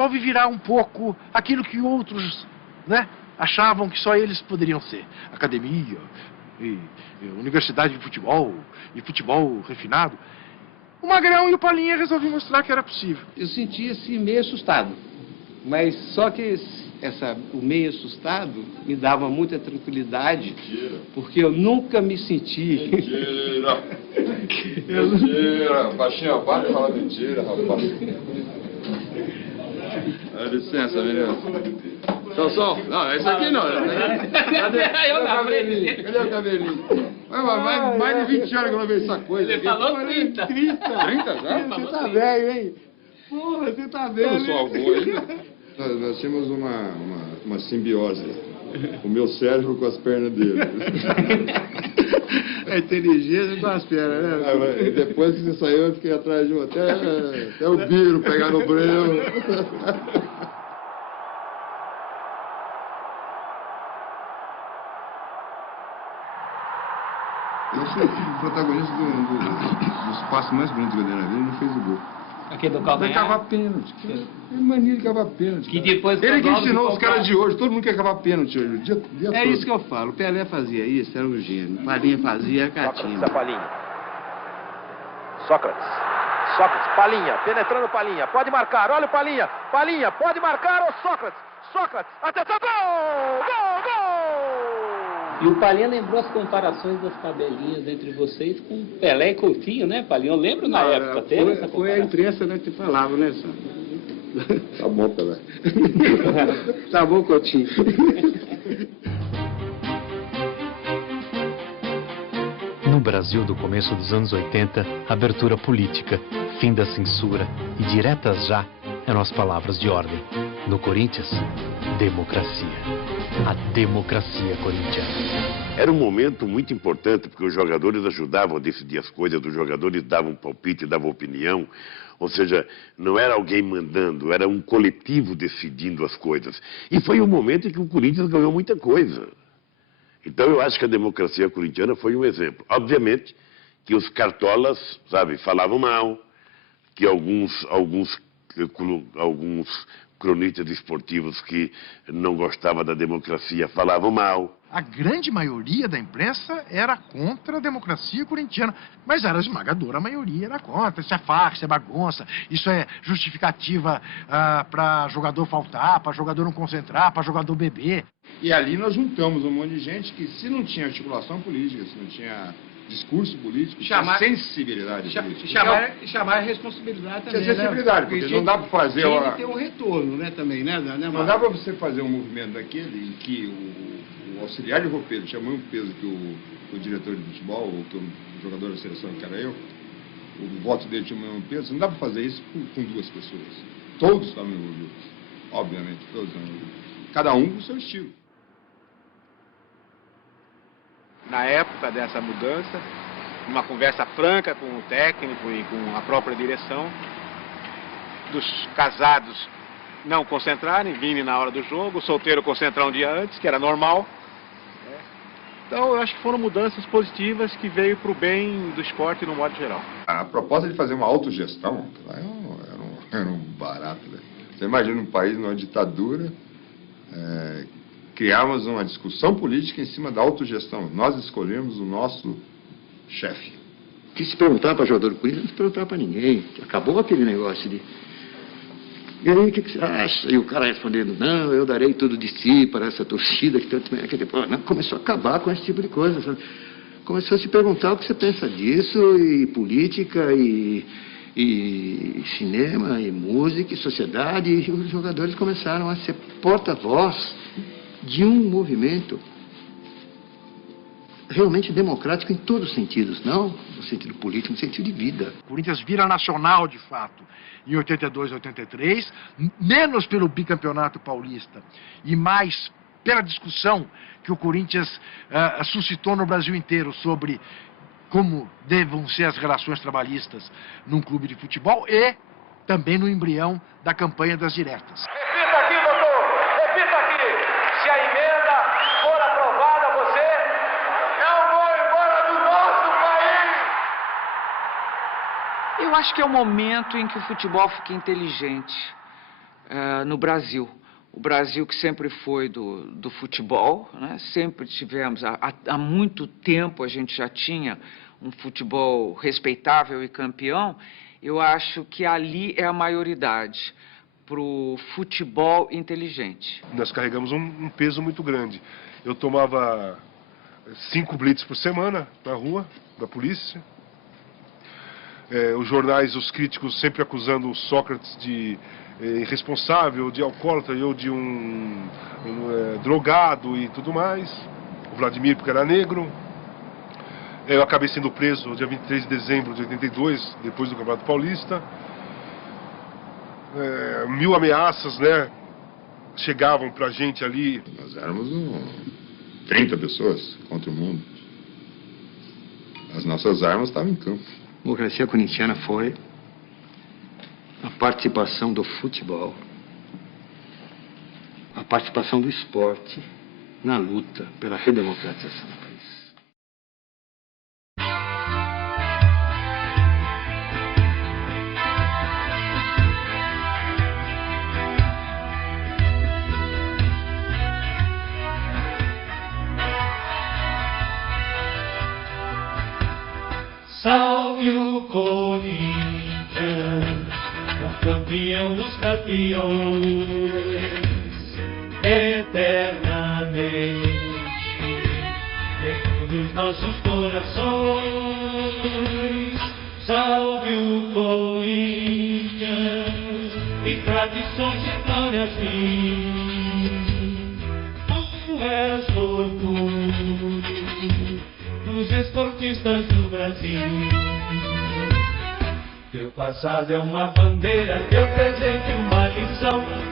Resolve virar um pouco aquilo que outros, né, achavam que só eles poderiam ser. Academia, e universidade de futebol, e futebol refinado. O Magrão e o Palinha resolveram mostrar que era possível. Eu sentia-se meio assustado, mas só que o meio assustado me dava muita tranquilidade, porque eu nunca me senti... Mentira! Mentira! Baixinho, para de falar mentira, rapaz. Dá licença, menino. Som. Não, esse aqui não. Cadê o cabelinho? Cadê o cabelinho? Vai mais de 20 anos que eu não vejo essa coisa. Ele falou 30. 30 já? Você tá velho, hein? Porra, você tá velho. Eu sou avô ainda. Nós tínhamos uma simbiose. O meu cérebro com as pernas dele. A inteligência com as pernas, né? E depois que você saiu, eu fiquei atrás de um até o Biro pegar no breu. Eu fui protagonista dos passos mais bonitos que eu dei na vida e não fez o gol. Aquele do Vai calcanhar. cavar pênalti. É mania de cavar pênalti. Que depois... Ele que ensinou os caras de hoje, todo mundo quer cavar pênalti hoje, o dia todo. É isso que eu falo. O Pelé fazia isso, era um gênio. O Palinha fazia, era catinho. Sócrates, Palinha, penetrando Palinha, pode marcar, olha o Palinha, pode marcar o Sócrates, atenção, gol! E o Palinha lembrou as comparações das tabelinhas entre vocês com Pelé e Coutinho, né, Palinha? Eu lembro na época, teve essa Foi a imprensa, né, que falava, né, Sam? Tá bom, Pelé. Tá bom, Coutinho. No Brasil do começo dos anos 80, abertura política, fim da censura e diretas já eram as palavras de ordem. No Corinthians, democracia. A democracia corintiana. Era um momento muito importante, porque os jogadores ajudavam a decidir as coisas, os jogadores davam palpite, davam opinião, ou seja, não era alguém mandando, era um coletivo decidindo as coisas. E foi um momento em que o Corinthians ganhou muita coisa. Então eu acho que a democracia corintiana foi um exemplo. Obviamente que os cartolas, sabe, falavam mal, que alguns cronistas esportivos que não gostavam da democracia falavam mal. A grande maioria da imprensa era contra a democracia corintiana, mas era a esmagadora maioria era contra. Isso é farsa, isso é bagunça, isso é justificativa para jogador faltar, para jogador não concentrar, para jogador beber. E ali nós juntamos um monte de gente que, se não tinha articulação política, se não tinha discurso político, tinha sensibilidade política. Chamar a responsabilidade também, Tinha sensibilidade, porque não dá para fazer... Tinha que ter um retorno, né, também, né? Não dá para você fazer um movimento daquele em que o auxiliar de roupeiro tinha o mesmo peso que o diretor de futebol, ou que o jogador da seleção, que era eu, o voto dele tinha o mesmo peso. Não dá para fazer isso com duas pessoas. Todos estavam envolvidos, obviamente, todos estavam envolvidos. Cada um com o seu estilo. Na época dessa mudança, numa conversa franca com o técnico e com a própria direção, dos casados não concentrarem, virem na hora do jogo, o solteiro concentrar um dia antes, que era normal. Então, eu acho que foram mudanças positivas que veio para o bem do esporte no modo geral. A proposta de fazer uma autogestão era um barato, né? Você imagina um país numa ditadura, criarmos uma discussão política em cima da autogestão. Nós escolhemos o nosso chefe. Que se perguntar para jogador do Corinthians, não se perguntar para ninguém. Acabou aquele negócio de... E aí, o que você acha? E o cara respondendo, não, eu darei tudo de si para essa torcida que tanto... Não, começou a acabar com esse tipo de coisa, sabe? Começou a se perguntar o que você pensa disso, e política, e cinema, e música, e sociedade, e os jogadores começaram a ser porta-voz de um movimento realmente democrático em todos os sentidos, não no sentido político, no sentido de vida. O Corinthians vira nacional, de fato, em 82, 83, menos pelo bicampeonato paulista e mais pela discussão que o Corinthians suscitou no Brasil inteiro sobre como devam ser as relações trabalhistas num clube de futebol e também no embrião da campanha das diretas. Repita aqui, doutor, repita aqui. Se a emenda for aprovada, você não vou embora do nosso país. Eu acho que é o momento em que o futebol fica inteligente. no Brasil. O Brasil que sempre foi do futebol, né? Sempre tivemos, há muito tempo a gente já tinha um futebol respeitável e campeão. Eu acho que ali é a maioridade para o futebol inteligente. Nós carregamos um peso muito grande. Eu tomava 5 blitz por semana na rua, da polícia. Os jornais, os críticos sempre acusando o Sócrates de irresponsável, de alcoólatra, eu de drogado e tudo mais. O Vladimir porque era negro. Eu acabei sendo preso dia 23 de dezembro de 82, depois do Campeonato Paulista. 1000 ameaças, né, chegavam pra gente ali. Nós éramos 30 pessoas contra o mundo. As nossas armas estavam em campo. A democracia corintiana foi a participação do futebol, a participação do esporte na luta pela redemocratização do país. Salve o Corinthians, o campeão dos campeões, eternamente dentro dos nossos corações. Salve o Corinthians, e tradições e glórias tu és orgulho dos esportistas do Brasil. Teu passado é uma bandeira, teu presente uma lição.